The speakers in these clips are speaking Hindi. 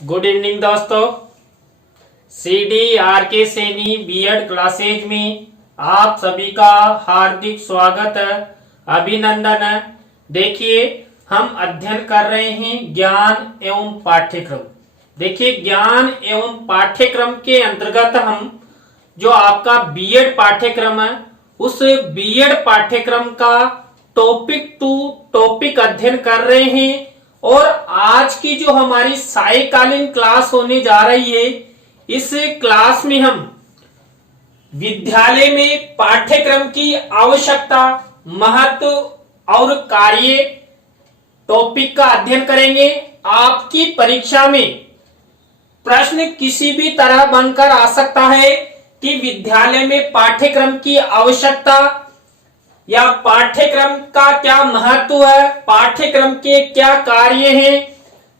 गुड इवनिंग दोस्तों। CDRK सैनी बीएड क्लासेज में आप सभी का हार्दिक स्वागत है, अभिनंदन है। देखिए, हम अध्ययन कर रहे हैं ज्ञान एवं पाठ्यक्रम। देखिए, ज्ञान एवं पाठ्यक्रम के अंतर्गत हम जो आपका बीएड पाठ्यक्रम है, उस बीएड पाठ्यक्रम का टॉपिक टू टॉपिक अध्ययन कर रहे हैं। और आज की जो हमारी सायकालीन क्लास होने जा रही है, इस क्लास में हम विद्यालय में पाठ्यक्रम की आवश्यकता, महत्व और कार्य टॉपिक का अध्ययन करेंगे। आपकी परीक्षा में प्रश्न किसी भी तरह बनकर आ सकता है कि विद्यालय में पाठ्यक्रम की आवश्यकता या पाठ्यक्रम का क्या महत्व है, पाठ्यक्रम के क्या कार्य हैं,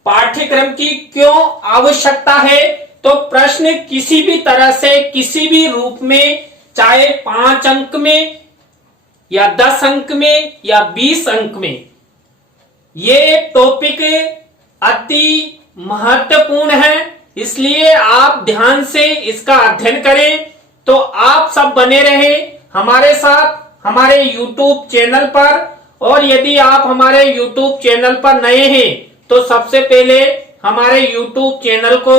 पाठ्यक्रम की क्यों आवश्यकता है। तो प्रश्न किसी भी तरह से, किसी भी रूप में, चाहे 5 अंक में या 10 अंक में या 20 अंक में, ये टॉपिक अति महत्वपूर्ण है। इसलिए आप ध्यान से इसका अध्ययन करें। तो आप सब बने रहे हमारे साथ हमारे YouTube चैनल पर। और यदि आप हमारे YouTube चैनल पर नए हैं तो सबसे पहले हमारे YouTube चैनल को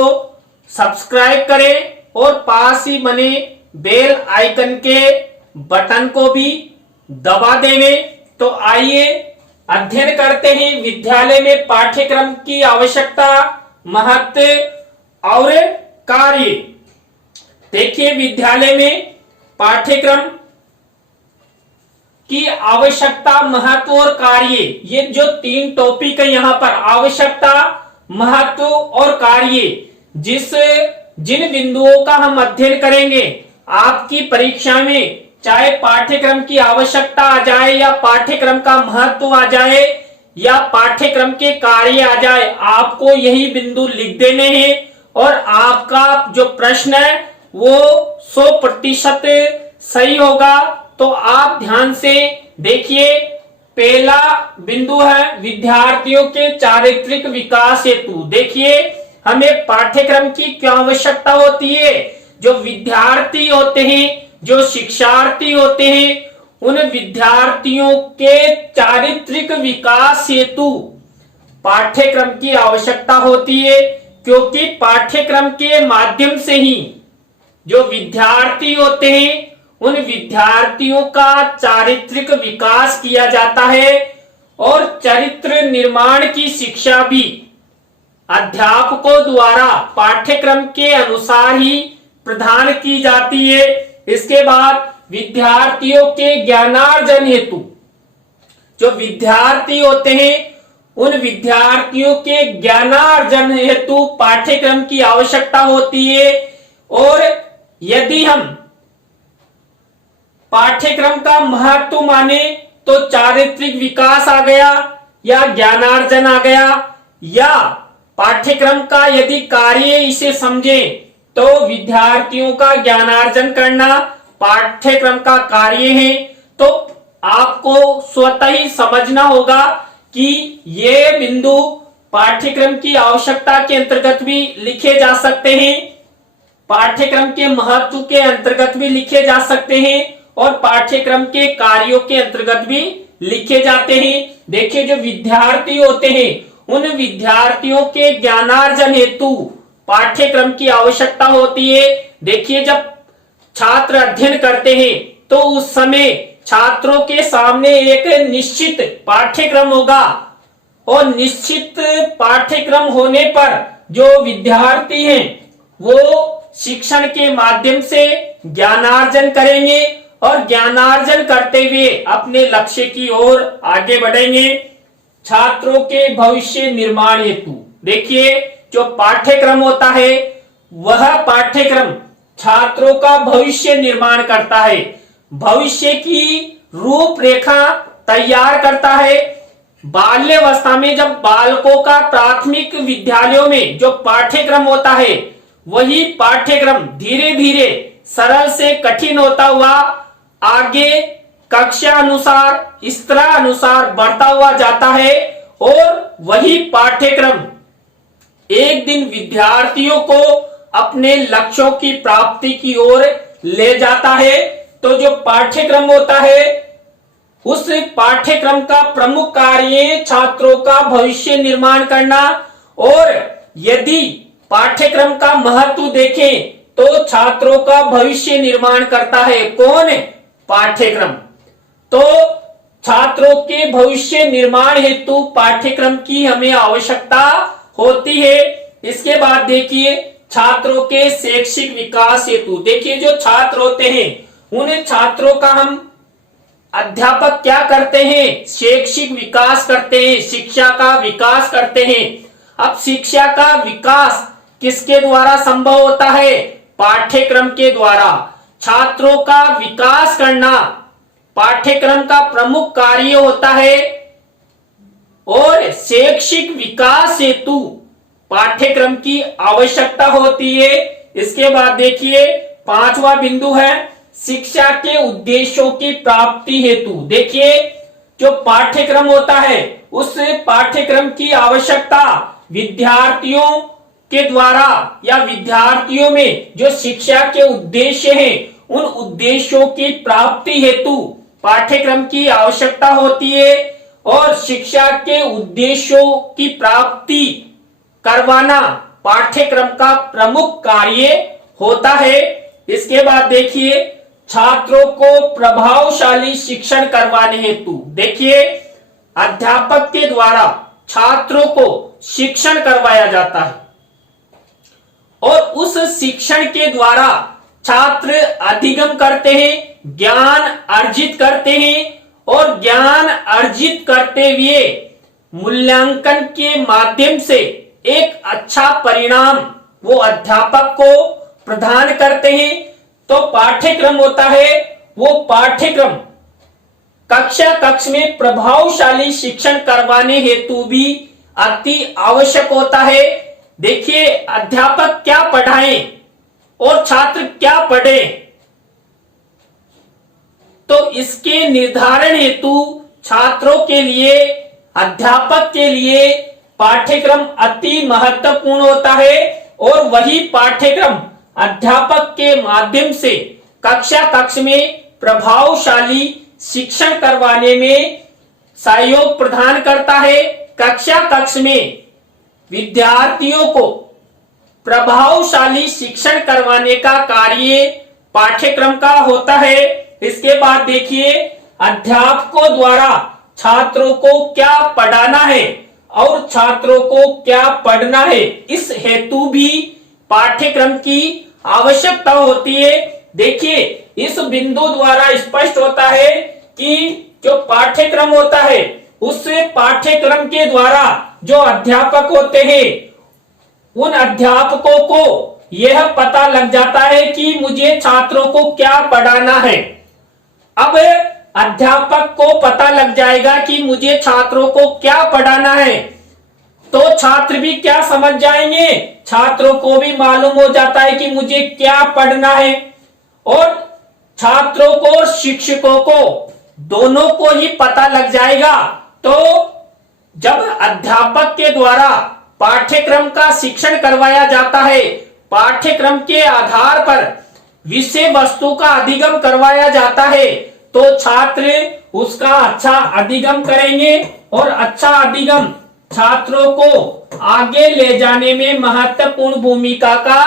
सब्सक्राइब करें और पास ही बने बेल आइकन के बटन को भी दबा देंगे। तो आइए अध्ययन करते हैं विद्यालय में पाठ्यक्रम की आवश्यकता, महत्व और कार्य। देखिए, विद्यालय में पाठ्यक्रम की आवश्यकता, महत्व और कार्य, ये जो 3 टॉपिक है यहाँ पर, आवश्यकता, महत्व और कार्य, जिन बिंदुओं का हम अध्ययन करेंगे, आपकी परीक्षा में चाहे पाठ्यक्रम की आवश्यकता आ जाए या पाठ्यक्रम का महत्व आ जाए या पाठ्यक्रम के कार्य आ जाए, आपको यही बिंदु लिख देने हैं और आपका जो प्रश्न है वो 100% सही होगा। तो आप ध्यान से देखिए, पहला बिंदु है विद्यार्थियों के चारित्रिक विकास हेतु। देखिए, हमें पाठ्यक्रम की क्या आवश्यकता होती है। जो विद्यार्थी होते हैं, जो शिक्षार्थी होते हैं, उन विद्यार्थियों के चारित्रिक विकास हेतु पाठ्यक्रम की आवश्यकता होती है। क्योंकि पाठ्यक्रम के माध्यम से ही जो विद्यार्थी होते हैं, उन विद्यार्थियों का चारित्रिक विकास किया जाता है और चरित्र निर्माण की शिक्षा भी अध्यापकों द्वारा पाठ्यक्रम के अनुसार ही प्रदान की जाती है। इसके बाद विद्यार्थियों के ज्ञानार्जन हेतु, जो विद्यार्थी होते हैं, उन विद्यार्थियों के ज्ञानार्जन हेतु पाठ्यक्रम की आवश्यकता होती है। और यदि हम पाठ्यक्रम का महत्व माने तो चारित्रिक विकास आ गया या ज्ञानार्जन आ गया, या पाठ्यक्रम का यदि कार्य इसे समझे तो विद्यार्थियों का ज्ञानार्जन करना पाठ्यक्रम का कार्य है। तो आपको स्वतः ही समझना होगा कि ये बिंदु पाठ्यक्रम की आवश्यकता के अंतर्गत भी लिखे जा सकते हैं, पाठ्यक्रम के महत्व के अंतर्गत भी लिखे जा सकते हैं और पाठ्यक्रम के कार्यों के अंतर्गत भी लिखे जाते हैं। देखिए, जो विद्यार्थी होते हैं, उन विद्यार्थियों के ज्ञानार्जन हेतु पाठ्यक्रम की आवश्यकता होती है। देखिए, जब छात्र अध्ययन करते हैं तो उस समय छात्रों के सामने एक निश्चित पाठ्यक्रम होगा और निश्चित पाठ्यक्रम होने पर जो विद्यार्थी हैं वो शिक्षण के माध्यम से ज्ञानार्जन करेंगे और ज्ञानार्जन करते हुए अपने लक्ष्य की ओर आगे बढ़ेंगे। छात्रों के भविष्य निर्माण हेतु, देखिए, जो पाठ्यक्रम होता है वह पाठ्यक्रम छात्रों का भविष्य निर्माण करता है, भविष्य की रूपरेखा तैयार करता है। बाल्यावस्था में जब बालकों का प्राथमिक विद्यालयों में जो पाठ्यक्रम होता है, वही पाठ्यक्रम धीरे धीरे सरल से कठिन होता हुआ आगे कक्षा अनुसार, स्तर अनुसार बढ़ता हुआ जाता है और वही पाठ्यक्रम एक दिन विद्यार्थियों को अपने लक्ष्यों की प्राप्ति की ओर ले जाता है। तो जो पाठ्यक्रम होता है, उस पाठ्यक्रम का प्रमुख कार्य छात्रों का भविष्य निर्माण करना, और यदि पाठ्यक्रम का महत्व देखें तो छात्रों का भविष्य निर्माण करता है कौन? पाठ्यक्रम। तो छात्रों के भविष्य निर्माण हेतु पाठ्यक्रम की हमें आवश्यकता होती है। इसके बाद देखिए छात्रों के शैक्षिक विकास हेतु, देखिए जो छात्र होते हैं उन छात्रों का हम अध्यापक क्या करते हैं? शैक्षिक विकास करते हैं, शिक्षा का विकास करते हैं। अब शिक्षा का विकास किसके द्वारा संभव होता है? पाठ्यक्रम के द्वारा। छात्रों का विकास करना पाठ्यक्रम का प्रमुख कार्य होता है, और शैक्षिक विकास हेतु पाठ्यक्रम की आवश्यकता होती है। इसके बाद देखिए 5वां बिंदु है शिक्षा के उद्देश्यों की प्राप्ति हेतु। देखिए जो पाठ्यक्रम होता है उस पाठ्यक्रम की आवश्यकता विद्यार्थियों के द्वारा या विद्यार्थियों में जो शिक्षा के उद्देश्य हैं उन उद्देश्यों की प्राप्ति हेतु पाठ्यक्रम की आवश्यकता होती है, और शिक्षा के उद्देश्यों की प्राप्ति करवाना पाठ्यक्रम का प्रमुख कार्य होता है। इसके बाद देखिए छात्रों को प्रभावशाली शिक्षण करवाने हेतु, देखिए अध्यापक के द्वारा छात्रों को शिक्षण करवाया जाता है, और उस शिक्षण के द्वारा छात्र अधिगम करते हैं, ज्ञान अर्जित करते हैं, और ज्ञान अर्जित करते हुए मूल्यांकन के माध्यम से एक अच्छा परिणाम वो अध्यापक को प्रदान करते हैं। तो पाठ्यक्रम होता है, वो पाठ्यक्रम कक्ष में प्रभावशाली शिक्षण करवाने हेतु भी अति आवश्यक होता है। देखिए अध्यापक क्या पढ़ाएं और छात्र क्या पढ़ें, तो इसके निर्धारण हेतु छात्रों के लिए, अध्यापक के लिए पाठ्यक्रम अति महत्वपूर्ण होता है, और वही पाठ्यक्रम अध्यापक के माध्यम से कक्ष में प्रभावशाली शिक्षण करवाने में सहयोग प्रदान करता है। कक्ष में विद्यार्थियों को प्रभावशाली शिक्षण करवाने का कार्य पाठ्यक्रम का होता है। इसके बाद देखिए अध्यापकों द्वारा छात्रों को क्या पढ़ाना है और छात्रों को क्या पढ़ना है, इस हेतु भी पाठ्यक्रम की आवश्यकता होती है। देखिए इस बिंदु द्वारा स्पष्ट होता है कि जो पाठ्यक्रम होता है उस पाठ्यक्रम के द्वारा जो अध्यापक होते हैं उन अध्यापकों को यह पता लग जाता है कि मुझे छात्रों को क्या पढ़ाना है। अब अध्यापक को पता लग जाएगा कि मुझे छात्रों को क्या पढ़ाना है, तो छात्र भी क्या समझ जाएंगे, छात्रों को भी मालूम हो जाता है कि मुझे क्या पढ़ना है, और छात्रों को और शिक्षकों को दोनों को ही पता लग जाएगा। तो जब अध्यापक के द्वारा पाठ्यक्रम का शिक्षण करवाया जाता है, पाठ्यक्रम के आधार पर विषय वस्तु का अधिगम करवाया जाता है, तो छात्र उसका अच्छा अधिगम करेंगे, और अच्छा अधिगम छात्रों को आगे ले जाने में महत्वपूर्ण भूमिका का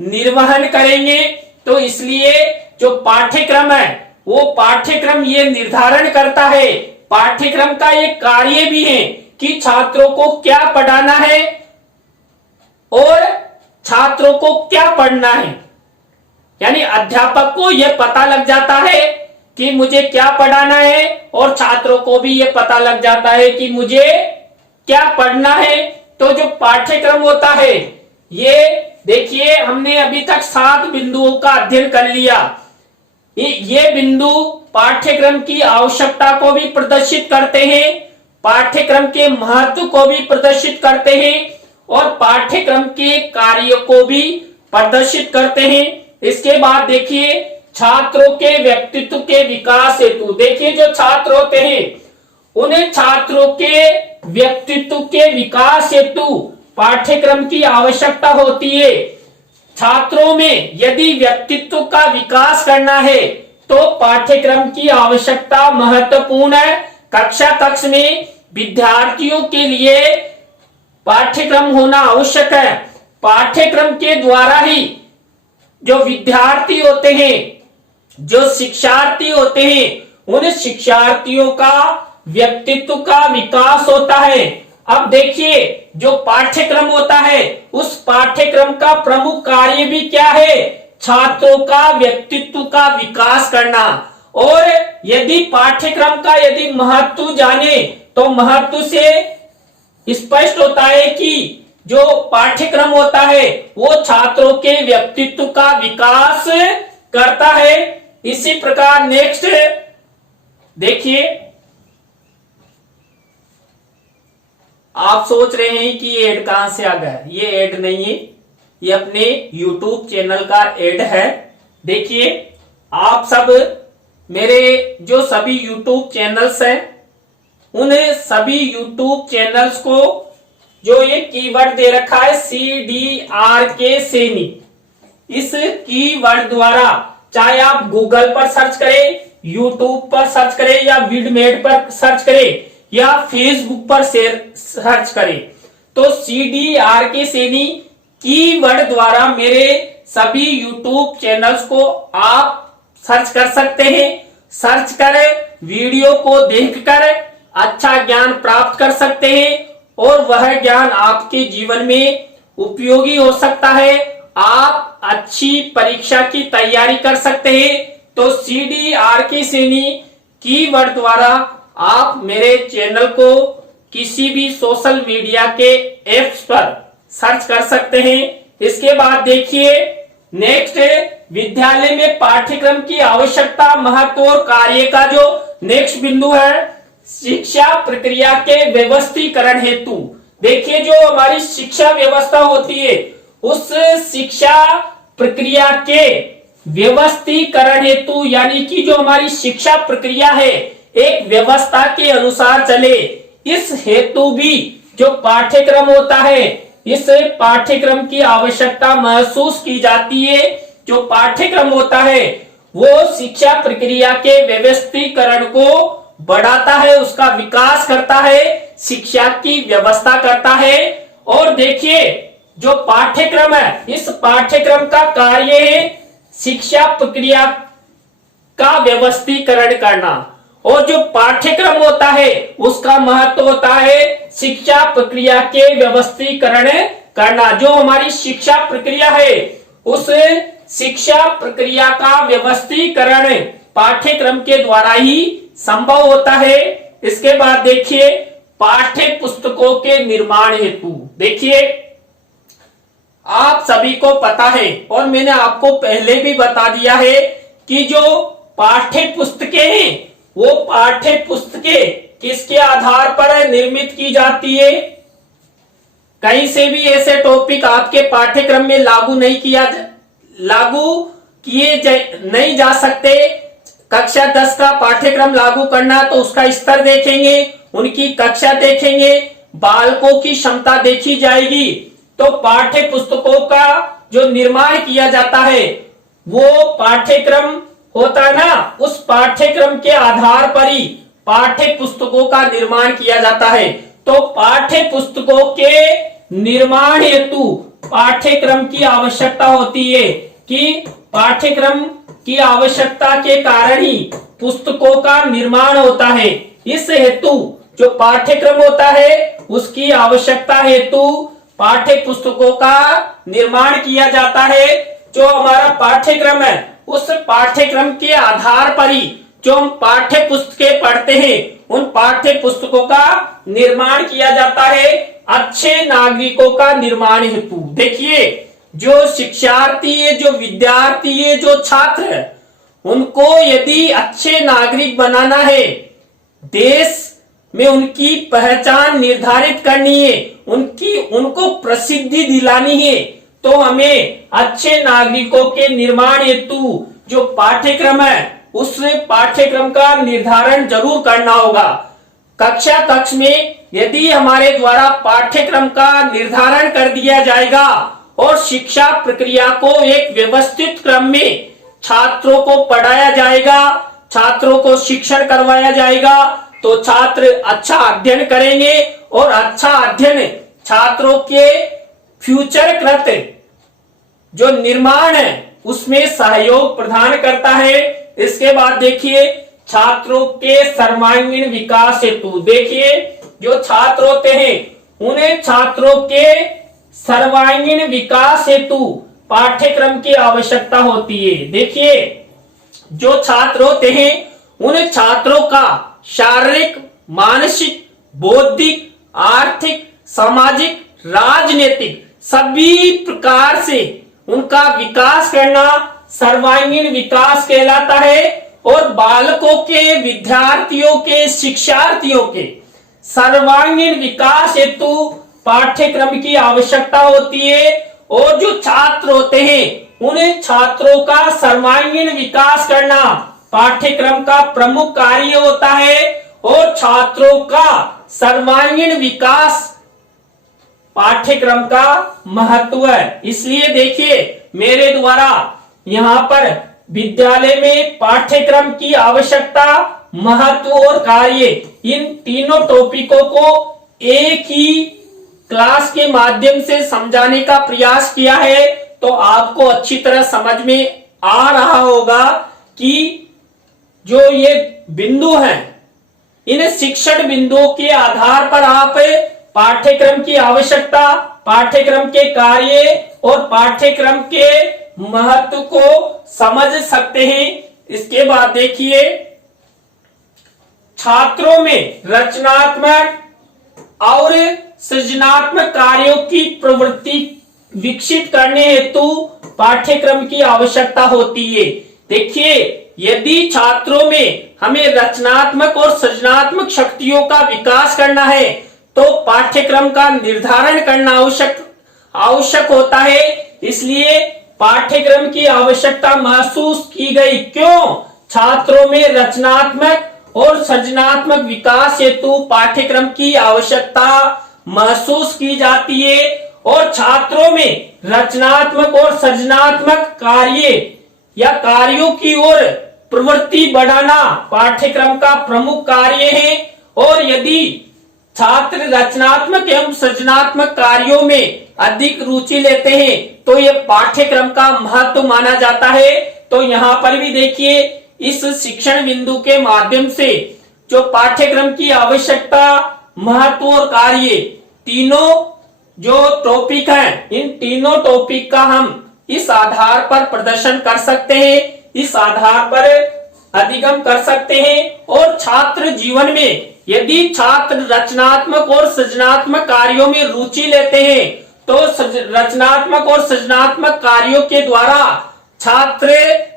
निर्वहन करेंगे। तो इसलिए जो पाठ्यक्रम है वो पाठ्यक्रम ये निर्धारण करता है, पाठ्यक्रम का एक कार्य भी है कि छात्रों को क्या पढ़ाना है और छात्रों को क्या पढ़ना है। यानी अध्यापक को यह पता लग जाता है कि मुझे क्या पढ़ाना है, और छात्रों को भी यह पता लग जाता है कि मुझे क्या पढ़ना है। तो जो पाठ्यक्रम होता है ये देखिए हमने अभी तक 7 बिंदुओं का अध्ययन कर लिया। ये बिंदु पाठ्यक्रम की आवश्यकता को भी प्रदर्शित करते हैं, पाठ्यक्रम के महत्व को भी प्रदर्शित करते हैं, और पाठ्यक्रम के कार्य को भी प्रदर्शित करते हैं। इसके बाद देखिए छात्रों के व्यक्तित्व के विकास हेतु, देखिए जो छात्र होते हैं उन्हें छात्रों के व्यक्तित्व के विकास हेतु पाठ्यक्रम की आवश्यकता होती है। छात्रों में यदि व्यक्तित्व का विकास करना है तो पाठ्यक्रम की आवश्यकता महत्वपूर्ण है। कक्षा कक्ष में विद्यार्थियों के लिए पाठ्यक्रम होना आवश्यक है। पाठ्यक्रम के द्वारा ही जो विद्यार्थी होते हैं, जो शिक्षार्थी होते हैं, उन शिक्षार्थियों का व्यक्तित्व का विकास होता है। अब देखिए, जो पाठ्यक्रम होता है उस पाठ्यक्रम का प्रमुख कार्य भी क्या है? छात्रों का व्यक्तित्व का विकास करना। और यदि पाठ्यक्रम का यदि महत्व जाने तो महत्व से स्पष्ट होता है कि जो पाठ्यक्रम होता है वो छात्रों के व्यक्तित्व का विकास करता है। इसी प्रकार नेक्स्ट देखिए, आप सोच रहे हैं कि ये एड कहां से आ गया। ये एड नहीं है, ये अपने YouTube चैनल का एड है। देखिए, आप सब मेरे जो सभी YouTube चैनल्स हैं उन सभी YouTube चैनल्स को जो ये कीवर्ड दे रखा है CDRK सैनी, इस कीवर्ड द्वारा चाहे आप गूगल पर सर्च करें, यूट्यूब पर सर्च करें या विडमेट पर सर्च करें या फेसबुक पर सर्च करें, तो CDRK सैनी कीवर्ड द्वारा मेरे सभी यूट्यूब चैनल्स को आप सर्च कर सकते हैं। सर्च कर वीडियो को देखकर अच्छा ज्ञान प्राप्त कर सकते हैं और वह ज्ञान आपके जीवन में उपयोगी हो सकता है। आप अच्छी परीक्षा की तैयारी कर सकते हैं। तो CDRK सैनी कीवर्ड द्वारा आप मेरे चैनल को किसी भी सोशल मीडिया के एप्स पर सर्च कर सकते हैं। इसके बाद देखिए नेक्स्ट, विद्यालय में पाठ्यक्रम की आवश्यकता, महत्व और कार्य का जो नेक्स्ट बिंदु है, शिक्षा प्रक्रिया के व्यवस्थीकरण हेतु। देखिए, जो हमारी शिक्षा व्यवस्था होती है उस शिक्षा प्रक्रिया के व्यवस्थीकरण हेतु, यानी कि जो हमारी शिक्षा प्रक्रिया है एक व्यवस्था के अनुसार चले, इस हेतु भी जो पाठ्यक्रम होता है इस पाठ्यक्रम की आवश्यकता महसूस की जाती है। जो पाठ्यक्रम होता है वो शिक्षा प्रक्रिया के व्यवस्थीकरण को बढ़ाता है, उसका विकास करता है, शिक्षा की व्यवस्था करता है। और देखिए, जो पाठ्यक्रम है इस पाठ्यक्रम का कार्य है शिक्षा प्रक्रिया का व्यवस्थीकरण करना, और जो पाठ्यक्रम होता है उसका महत्व होता है शिक्षा प्रक्रिया के व्यवस्थीकरण करना। जो हमारी शिक्षा प्रक्रिया है उस शिक्षा प्रक्रिया का व्यवस्थीकरण पाठ्यक्रम के द्वारा ही संभव होता है। इसके बाद देखिए, पाठ्य पुस्तकों के निर्माण हेतु। देखिए, आप सभी को पता है और मैंने आपको पहले भी बता दिया है कि जो पाठ्य पुस्तकें हैं वो पाठ्य पुस्तकें किसके आधार पर निर्मित की जाती है। कहीं से भी ऐसे टॉपिक आपके पाठ्यक्रम में लागू नहीं जा सकते। कक्षा 10 का पाठ्यक्रम लागू करना तो उसका स्तर देखेंगे, उनकी कक्षा देखेंगे, बालकों की क्षमता देखी जाएगी। तो पाठ्य पुस्तकों का जो निर्माण किया जाता है वो पाठ्यक्रम होता है ना, उस पाठ्यक्रम के आधार पर ही पाठ्य पुस्तकों का निर्माण किया जाता है। तो पाठ्य पुस्तकों के निर्माण हेतु पाठ्यक्रम की आवश्यकता होती है कि पाठ्यक्रम की आवश्यकता के कारण ही पुस्तकों का निर्माण होता है। इस हेतु जो पाठ्यक्रम होता है उसकी आवश्यकता हेतु पाठ्य पुस्तकों का निर्माण किया जाता है। जो हमारा पाठ्यक्रम है उस पाठ्यक्रम के आधार पर ही जो हम पाठ्य पुस्तकें पढ़ते हैं उन पाठ्य पुस्तकों का निर्माण किया जाता है अच्छे नागरिकों का निर्माण हेतु। देखिए, जो शिक्षार्थी है, जो विद्यार्थी है, जो छात्र है, उनको यदि अच्छे नागरिक बनाना है, देश में उनकी पहचान निर्धारित करनी है, उनको प्रसिद्धि दिलानी है, तो हमें अच्छे नागरिकों के निर्माण हेतु जो पाठ्यक्रम है उस पाठ्यक्रम का निर्धारण जरूर करना होगा। कक्षा कक्ष में यदि हमारे द्वारा पाठ्यक्रम का निर्धारण कर दिया जाएगा और शिक्षा प्रक्रिया को एक व्यवस्थित क्रम में छात्रों को पढ़ाया जाएगा, छात्रों को शिक्षण करवाया जाएगा, तो छात्र अच्छा अध्ययन करेंगे और अच्छा अध्ययन छात्रों के फ्यूचर कृत जो निर्माण है उसमें सहयोग प्रदान करता है। इसके बाद देखिए छात्रों के सर्वांगीण विकास हेतु, देखिए जो छात्र होते हैं उन्हें छात्रों के सर्वांगीण विकास हेतु पाठ्यक्रम की आवश्यकता होती है। देखिए जो छात्र होते हैं उन छात्रों का शारीरिक, मानसिक, बौद्धिक, आर्थिक, सामाजिक, राजनीतिक सभी प्रकार से उनका विकास करना सर्वांगीण विकास कहलाता है। और बालकों के, विद्यार्थियों के, शिक्षार्थियों के सर्वांगीण विकास हेतु पाठ्यक्रम की आवश्यकता होती है। और जो छात्र होते हैं उन्हें छात्रों का सर्वांगीण विकास करना पाठ्यक्रम का प्रमुख कार्य होता है। और छात्रों का सर्वांगीण विकास पाठ्यक्रम का महत्व है। इसलिए देखिए मेरे द्वारा यहाँ पर विद्यालय में पाठ्यक्रम की आवश्यकता, महत्व और कार्य, इन तीनों टॉपिकों को एक ही क्लास के माध्यम से समझाने का प्रयास किया है। तो आपको अच्छी तरह समझ में आ रहा होगा कि जो ये बिंदु हैं, इन शिक्षण बिंदुओं के आधार पर आप पाठ्यक्रम की आवश्यकता, पाठ्यक्रम के कार्य और पाठ्यक्रम के महत्व को समझ सकते हैं। इसके बाद देखिए छात्रों में रचनात्मक और सृजनात्मक कार्यों की प्रवृत्ति विकसित करने हेतु पाठ्यक्रम की आवश्यकता होती है। देखिए यदि छात्रों में हमें रचनात्मक और सृजनात्मक शक्तियों का विकास करना है तो पाठ्यक्रम का निर्धारण करना आवश्यक होता है। इसलिए पाठ्यक्रम की आवश्यकता महसूस की गई। क्यों? छात्रों में रचनात्मक और सृजनात्मक विकास हेतु पाठ्यक्रम की आवश्यकता महसूस की जाती है। और छात्रों में रचनात्मक और सृजनात्मक कार्य या कार्यों की ओर प्रवृत्ति बढ़ाना पाठ्यक्रम का प्रमुख कार्य है। और यदि छात्र रचनात्मक एवं सृजनात्मक कार्यों में अधिक रुचि लेते हैं तो यह पाठ्यक्रम का महत्व माना जाता है। तो यहाँ पर भी देखिए इस शिक्षण बिंदु के माध्यम से जो पाठ्यक्रम की आवश्यकता, महत्व और कार्य, तीनों जो टॉपिक हैं, इन तीनों टॉपिक का हम इस आधार पर प्रदर्शन कर सकते हैं, इस आधार पर अधिगम कर सकते हैं। और छात्र जीवन में यदि छात्र रचनात्मक और सृजनात्मक कार्यों में रुचि लेते हैं तो रचनात्मक और सृजनात्मक कार्यों के द्वारा छात्र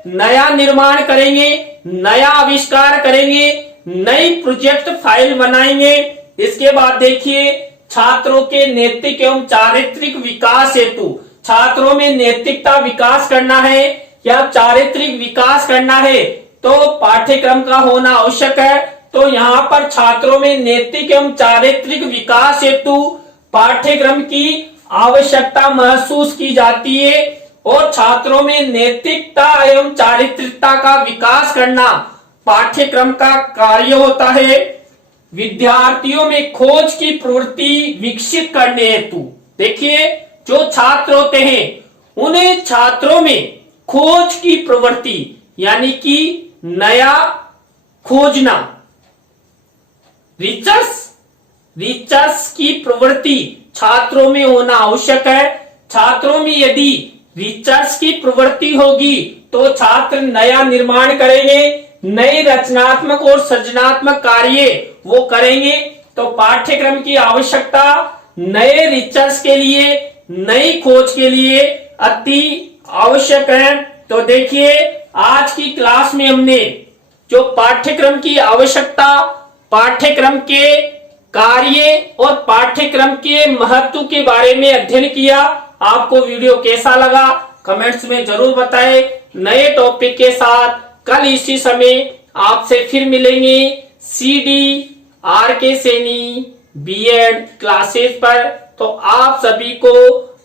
नया निर्माण करेंगे, नया आविष्कार करेंगे, नई प्रोजेक्ट फाइल बनाएंगे। इसके बाद देखिए छात्रों के नैतिक एवं चारित्रिक विकास हेतु, छात्रों में नैतिकता विकास करना है या चारित्रिक विकास करना है तो पाठ्यक्रम का होना आवश्यक है। तो यहाँ पर छात्रों में नैतिक एवं चारित्रिक विकास हेतु पाठ्यक्रम की आवश्यकता महसूस की जाती है। और छात्रों में नैतिकता एवं चारित्रिकता का विकास करना पाठ्यक्रम का कार्य होता है। विद्यार्थियों में खोज की प्रवृत्ति विकसित करने हेतु, देखिए जो छात्र होते हैं उन्हें छात्रों में खोज की प्रवृत्ति यानी कि नया खोजना, रिसर्च की प्रवृत्ति छात्रों में होना आवश्यक है। छात्रों में यदि रिसर्च की प्रवृत्ति होगी तो छात्र नया निर्माण करेंगे, नए रचनात्मक और सृजनात्मक कार्य वो करेंगे। तो पाठ्यक्रम की आवश्यकता नए रिसर्च के लिए, नई खोज के लिए अति आवश्यक है। तो देखिए आज की क्लास में हमने जो पाठ्यक्रम की आवश्यकता, पाठ्यक्रम के कार्य और पाठ्यक्रम के महत्व के बारे में अध्ययन किया। आपको वीडियो कैसा लगा कमेंट्स में जरूर बताएं। नए टॉपिक के साथ कल इसी समय आपसे फिर मिलेंगे। CD RK Saini. BEd classes पर। तो आप सभी को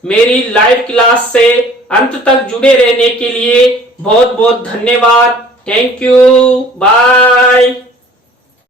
मेरी लाइव क्लास से अंत तक जुड़े रहने के लिए बहुत बहुत धन्यवाद। Thank you, bye.